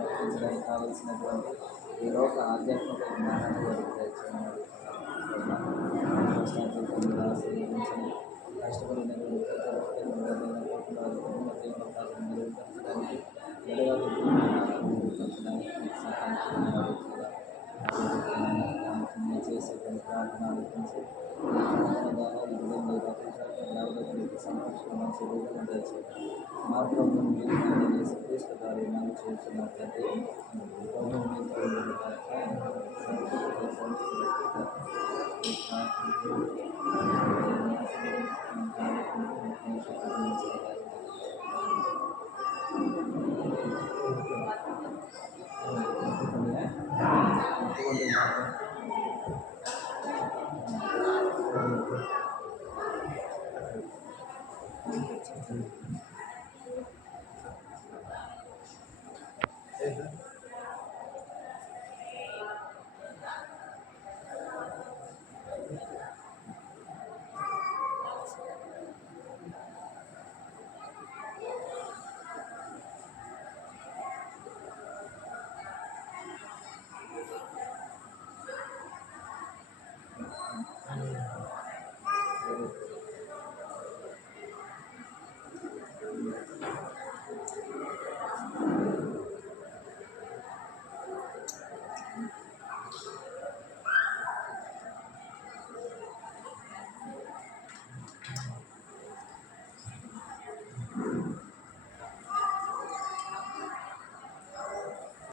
రక్షించడానికి కావలసినటువంటి ఈ లోక ఆధ్యాత్మిక జ్ఞానాన్ని వారికి దయచేయమని ఆశీర్వదించండి. కష్టపడిన మెరుగుపరచడానికి చేసేటువంటి ప్రార్థన ఆలోచించి సంరక్షణ మాత్రం క్రీస్తు కార్యక్రమాలు చేస్తున్నట్లయితే Thank you.